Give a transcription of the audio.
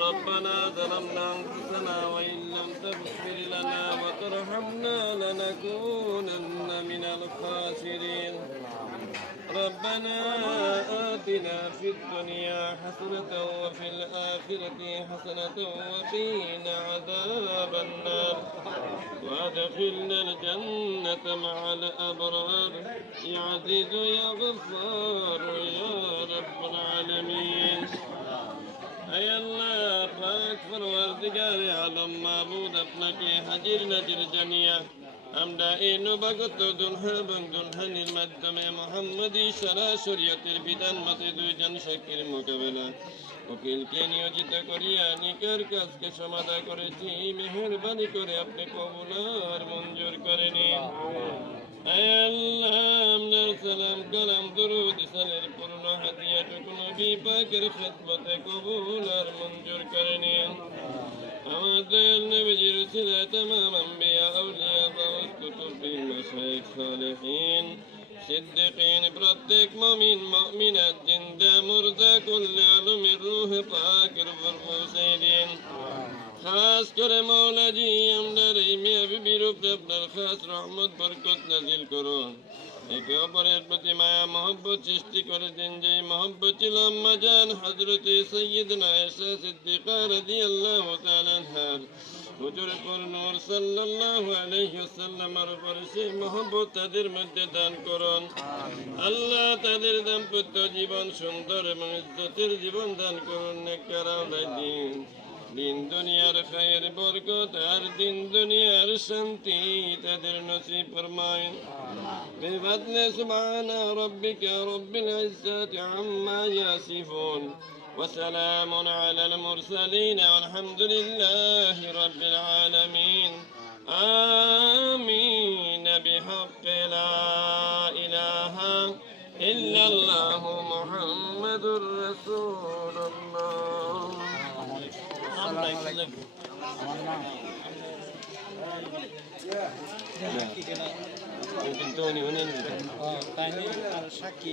ربنا ظلمنا أنفسنا وإن لم تغفر لنا وترحمنا لنكونن من الخاسرين. ربنا آتنا في الدنيا حسنة وفي الآخرة حسنة وقنا عذاب النار. وأدخلنا الجنة مع الأبرار. يا عزيز يا غفار يا رب العالمين. আয় আল্লাহ, পাক পরওয়ারদিগারে আলম মাবুদ আপনাকে হাজির নাজির জানিয়া আমরা এই নবাগত দুলহা এবং দুলহানির মাধ্যমে মোহাম্মদী সারা শরীয়তের বিধান মতে দুইজন সাক্ষীর মোকাবেলা। উকিলকে নিয়োজিত করিয়া নিকার কাজকে সমাধা করেছি। মেহরবানি করে আপনি কবুল আর মঞ্জুর করে নিন আল্লাহ কালাম দুরুদ সালের পূর্ণ হাদিয়াটুকু নবী পাকের খেদমতে কবুল আর মঞ্জুর করে নিন আমাদের নবীজির উসিলায় তামাম আম্বিয়া আউলিয়া দাওয়াত কুতুবি মাশাইখ সালেহিন সিদ্দিকিন প্রত্যেক মুমিন মুমিনাত জিন্দা মুর্দা কুল্লি আলমের রূহ পাকের উপর পৌঁছে দিন খাস করে মৌলাজি আমদার এই মিয়া বিবির উপরে আপনার খাস রহমত বরকত নাজিল করুন। একে অপরের প্রতি মায়া মহব্বত সৃষ্টি করে দিন। যে মহব্বত ছিল আম্মা জান হজরত সৈয়দনা এসা সিদ্দিকা রাদিয়াল্লাহু তাআলা আনহার। হুজুর কুল সাল্লাল্লাহু আলাইহি ওয়াসাল্লামের উপর সেই মহব্বত তাদের মধ্যে দান করুন। আল্লাহ তাদের দাম্পত্য জীবন সুন্দর এবং ইজ্জতের জীবন দান করুন নেকারাওলাই দিন। দিন দুনিয়ার খায়ের বরকত আর দিন দুনিয়ার শান্তি তাদের নসিব ফরমায় بفضل سبحان ربك رب العزة عما يصفون وسلام على المرسلين والحمد لله رب العالمين آمين بحق لا إله إلا الله محمد رسول الله কিন্তু উনি উনি সাক্ষী